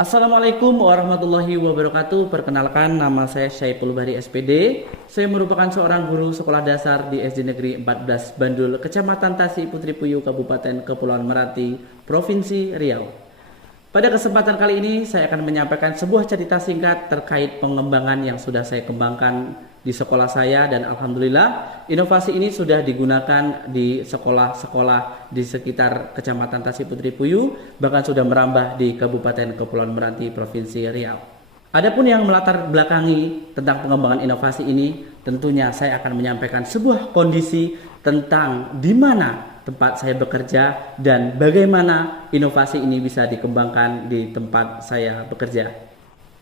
Assalamualaikum warahmatullahi wabarakatuh. Perkenalkan, nama saya Syaiful Bahri SPD. Saya merupakan seorang guru sekolah dasar di SD Negeri 14 Bandul, Kecamatan Tasik Putri Puyuh, Kabupaten Kepulauan Meranti, Provinsi Riau. Pada kesempatan kali ini saya akan menyampaikan sebuah cerita singkat terkait pengembangan yang sudah saya kembangkan di sekolah saya, dan alhamdulillah inovasi ini sudah digunakan di sekolah-sekolah di sekitar Kecamatan Tasik Putri Puyuh, bahkan sudah merambah di Kabupaten Kepulauan Meranti, Provinsi Riau. Adapun yang melatar belakangi tentang pengembangan inovasi ini, tentunya saya akan menyampaikan sebuah kondisi tentang di mana tempat saya bekerja dan bagaimana inovasi ini bisa dikembangkan di tempat saya bekerja.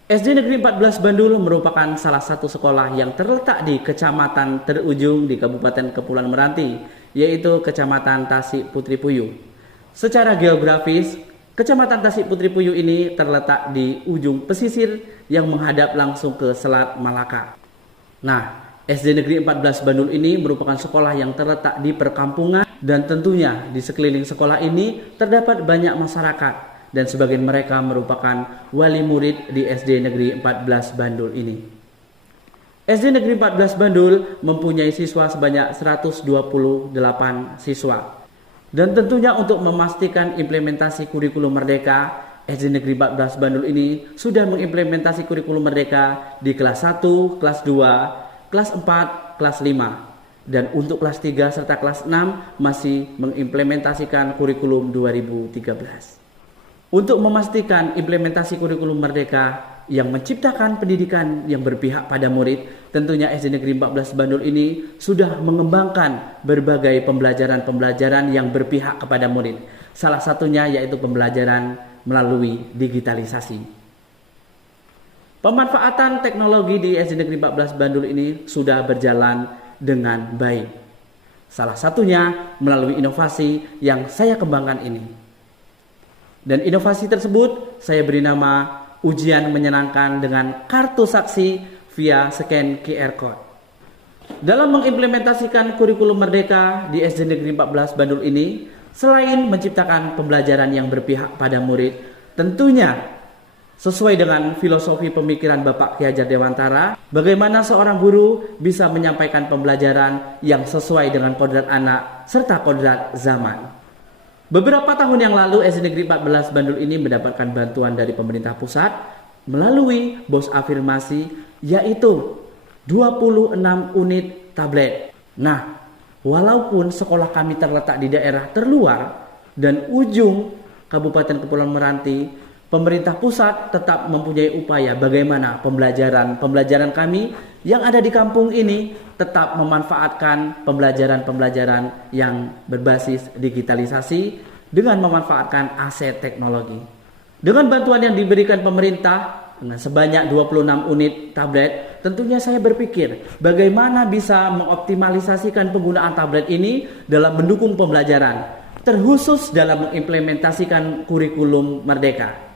SD Negeri 14 Bandul merupakan salah satu sekolah yang terletak di kecamatan terujung di Kabupaten Kepulauan Meranti, yaitu Kecamatan Tasik Putri Puyuh. Secara geografis, Kecamatan Tasik Putri Puyuh ini terletak di ujung pesisir yang menghadap langsung ke Selat Malaka. Nah, SD Negeri 14 Bandul ini merupakan sekolah yang terletak di perkampungan, dan tentunya di sekeliling sekolah ini terdapat banyak masyarakat, dan sebagian mereka merupakan wali murid di SD Negeri 14 Bandul ini. SD Negeri 14 Bandul mempunyai siswa sebanyak 128 siswa. Dan tentunya untuk memastikan implementasi kurikulum merdeka, SD Negeri 14 Bandul ini sudah mengimplementasi kurikulum merdeka di kelas 1, kelas 2, kelas 4, kelas 5. Dan untuk kelas 3 serta kelas 6 masih mengimplementasikan kurikulum 2013. Untuk memastikan implementasi kurikulum merdeka yang menciptakan pendidikan yang berpihak pada murid, tentunya SD Negeri 14 Bandul ini sudah mengembangkan berbagai pembelajaran-pembelajaran yang berpihak kepada murid. Salah satunya yaitu pembelajaran melalui digitalisasi. Pemanfaatan teknologi di SD Negeri 14 Bandul ini sudah berjalan dengan baik. Salah satunya melalui inovasi yang saya kembangkan ini. Dan inovasi tersebut saya beri nama ujian menyenangkan dengan kartu saksi via scan QR Code. Dalam mengimplementasikan kurikulum merdeka di SD Negeri 14 Bandul ini, selain menciptakan pembelajaran yang berpihak pada murid, tentunya sesuai dengan filosofi pemikiran Bapak Ki Hajar Dewantara, bagaimana seorang guru bisa menyampaikan pembelajaran yang sesuai dengan kodrat anak serta kodrat zaman. Beberapa tahun yang lalu SD Negeri 14 Bandul ini mendapatkan bantuan dari pemerintah pusat melalui BOS afirmasi, yaitu 26 unit tablet. Nah, walaupun sekolah kami terletak di daerah terluar dan ujung Kabupaten Kepulauan Meranti, pemerintah pusat tetap mempunyai upaya bagaimana pembelajaran kami yang ada di kampung ini tetap memanfaatkan pembelajaran-pembelajaran yang berbasis digitalisasi dengan memanfaatkan aset teknologi. Dengan bantuan yang diberikan pemerintah dengan sebanyak 26 unit tablet, tentunya saya berpikir bagaimana bisa mengoptimalisasikan penggunaan tablet ini dalam mendukung pembelajaran, terkhusus dalam mengimplementasikan kurikulum merdeka.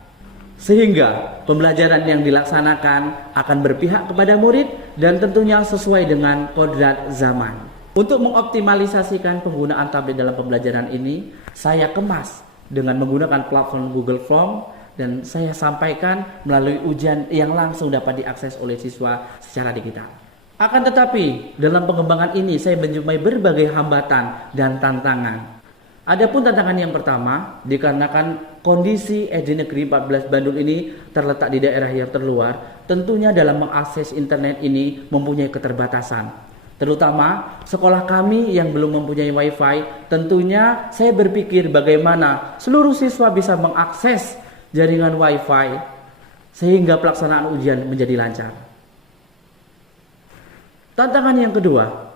Sehingga pembelajaran yang dilaksanakan akan berpihak kepada murid dan tentunya sesuai dengan kodrat zaman. Untuk mengoptimalisasikan penggunaan tablet dalam pembelajaran ini, saya kemas dengan menggunakan platform Google Form dan saya sampaikan melalui ujian yang langsung dapat diakses oleh siswa secara digital. Akan tetapi, dalam pengembangan ini saya menjumpai berbagai hambatan dan tantangan. Adapun tantangan yang pertama, dikarenakan kondisi SD Negeri 14 Bandul ini terletak di daerah yang terluar, tentunya dalam mengakses internet ini mempunyai keterbatasan. Terutama sekolah kami yang belum mempunyai wifi, tentunya saya berpikir bagaimana seluruh siswa bisa mengakses jaringan wifi sehingga pelaksanaan ujian menjadi lancar. Tantangan yang kedua,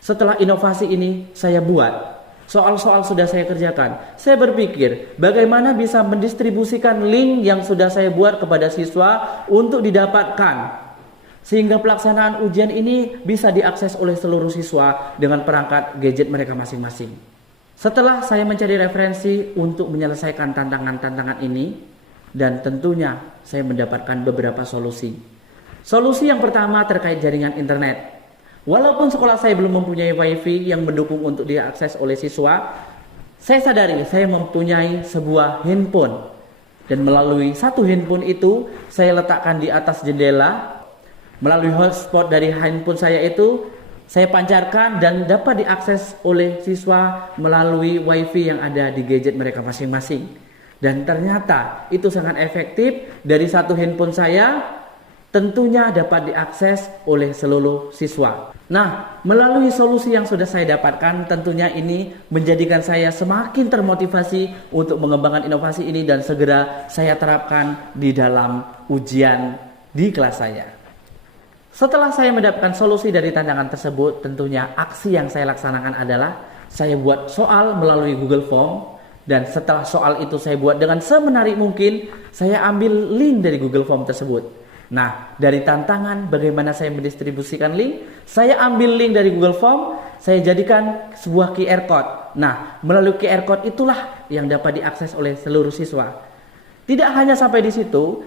setelah inovasi ini saya buat, soal-soal sudah saya kerjakan, saya berpikir bagaimana bisa mendistribusikan link yang sudah saya buat kepada siswa untuk didapatkan, sehingga pelaksanaan ujian ini bisa diakses oleh seluruh siswa dengan perangkat gadget mereka masing-masing. Setelah saya mencari referensi untuk menyelesaikan tantangan-tantangan ini, dan tentunya saya mendapatkan beberapa solusi. Solusi yang pertama terkait jaringan internet. Walaupun sekolah saya belum mempunyai wifi yang mendukung untuk diakses oleh siswa, saya sadari saya mempunyai sebuah handphone Dan melalui satu handphone itu saya letakkan di atas jendela. Melalui hotspot dari handphone saya itu saya pancarkan dan dapat diakses oleh siswa melalui wifi yang ada di gadget mereka masing-masing. Dan ternyata itu sangat efektif. Dari satu handphone saya tentunya dapat diakses oleh seluruh siswa. Nah, melalui solusi yang sudah saya dapatkan, tentunya ini menjadikan saya semakin termotivasi untuk mengembangkan inovasi ini dan segera saya terapkan di dalam ujian di kelas saya. Setelah saya mendapatkan solusi dari tantangan tersebut, tentunya aksi yang saya laksanakan adalah saya buat soal melalui Google Form, dan setelah soal itu saya buat dengan semenarik mungkin, saya ambil link dari Google Form tersebut. Nah, dari tantangan bagaimana saya mendistribusikan link, saya ambil link dari Google Form, saya jadikan sebuah QR Code. Nah, melalui QR Code itulah yang dapat diakses oleh seluruh siswa. Tidak hanya sampai di situ,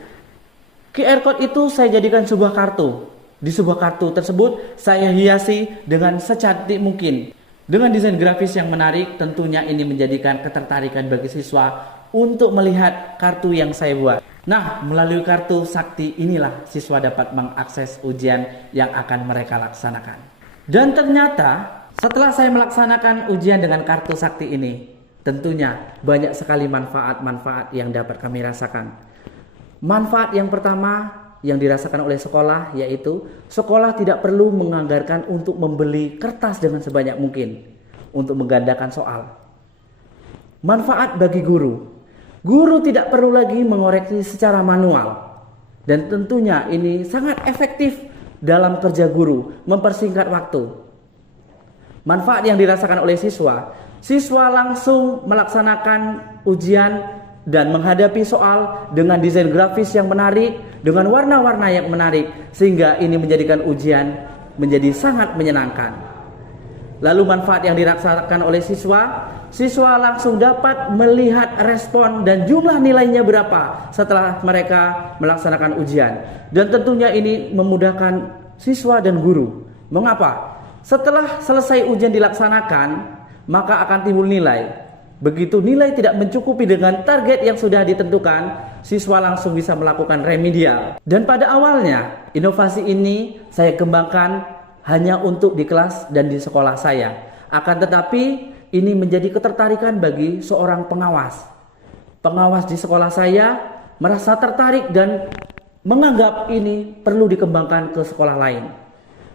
QR Code itu saya jadikan sebuah kartu. Di sebuah kartu tersebut saya hiasi dengan secantik mungkin. Dengan desain grafis yang menarik, tentunya ini menjadikan ketertarikan bagi siswa untuk melihat kartu yang saya buat. Nah, melalui kartu sakti inilah siswa dapat mengakses ujian yang akan mereka laksanakan. Dan ternyata setelah saya melaksanakan ujian dengan kartu sakti ini, tentunya banyak sekali manfaat-manfaat yang dapat kami rasakan. Manfaat yang pertama yang dirasakan oleh sekolah yaitu sekolah tidak perlu menganggarkan untuk membeli kertas dengan sebanyak mungkin untuk menggandakan soal. Manfaat bagi guru. Guru tidak perlu lagi mengoreksi secara manual. Dan tentunya ini sangat efektif dalam kerja guru, mempersingkat waktu. Manfaat yang dirasakan oleh siswa, siswa langsung melaksanakan ujian dan menghadapi soal dengan desain grafis yang menarik, dengan warna-warna yang menarik, sehingga ini menjadikan ujian menjadi sangat menyenangkan. Lalu manfaat yang dirasakan oleh siswa, siswa langsung dapat melihat respon dan jumlah nilainya berapa setelah mereka melaksanakan ujian. Dan tentunya ini memudahkan siswa dan guru. Mengapa? Setelah selesai ujian dilaksanakan, maka akan timbul nilai. Begitu nilai tidak mencukupi dengan target yang sudah ditentukan, siswa langsung bisa melakukan remedial. Dan pada awalnya, inovasi ini saya kembangkan hanya untuk di kelas dan di sekolah saya. Akan tetapi ini menjadi ketertarikan bagi seorang pengawas. Pengawas di sekolah saya merasa tertarik dan menganggap ini perlu dikembangkan ke sekolah lain.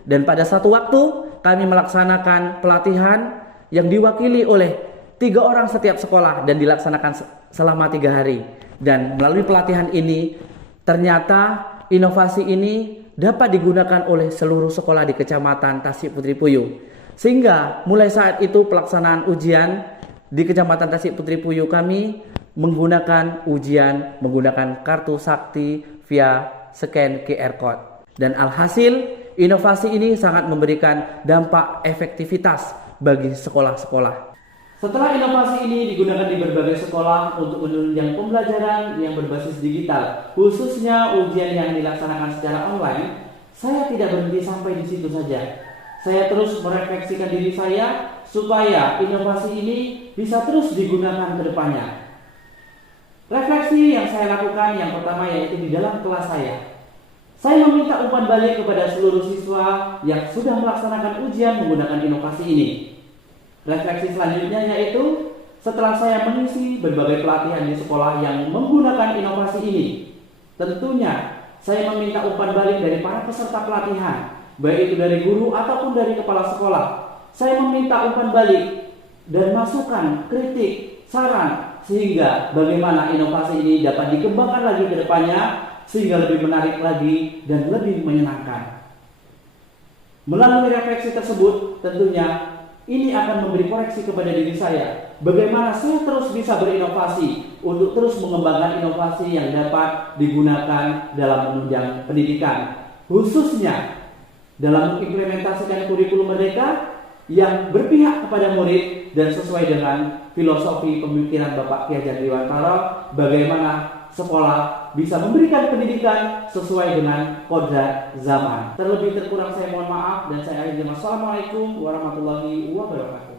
Dan pada satu waktu kami melaksanakan pelatihan yang diwakili oleh 3 orang setiap sekolah dan dilaksanakan selama 3 hari. Dan melalui pelatihan ini ternyata inovasi ini dapat digunakan oleh seluruh sekolah di Kecamatan Tasik Putri Puyuh. Sehingga mulai saat itu pelaksanaan ujian di Kecamatan Tasik Putri Puyuh kami menggunakan ujian menggunakan kartu sakti via scan QR Code. Dan alhasil inovasi ini sangat memberikan dampak efektivitas bagi sekolah-sekolah. Setelah inovasi ini digunakan di berbagai sekolah untuk menunjang pembelajaran yang berbasis digital, khususnya ujian yang dilaksanakan secara online, saya tidak berhenti sampai di situ saja. Saya terus merefleksikan diri saya supaya inovasi ini bisa terus digunakan ke depannya. Refleksi yang saya lakukan yang pertama yaitu di dalam kelas saya. Saya meminta umpan balik kepada seluruh siswa yang sudah melaksanakan ujian menggunakan inovasi ini. Refleksi selanjutnya yaitu setelah saya mengisi berbagai pelatihan di sekolah yang menggunakan inovasi ini, tentunya saya meminta umpan balik dari para peserta pelatihan, baik itu dari guru ataupun dari kepala sekolah. Saya meminta umpan balik dan masukan, kritik, saran, sehingga bagaimana inovasi ini dapat dikembangkan lagi ke depannya sehingga lebih menarik lagi dan lebih menyenangkan. Melalui refleksi tersebut tentunya ini akan memberi koreksi kepada diri saya. Bagaimana saya terus bisa berinovasi untuk terus mengembangkan inovasi yang dapat digunakan dalam menunjang pendidikan, khususnya dalam mengimplementasikan kurikulum mereka yang berpihak kepada murid dan sesuai dengan filosofi pemikiran Bapak Ki Hajar Dewantara, bagaimana sekolah bisa memberikan pendidikan sesuai dengan kodrat zaman. Terlebih terkurang saya mohon maaf dan saya akhiri. Wassalamualaikum warahmatullahi wabarakatuh.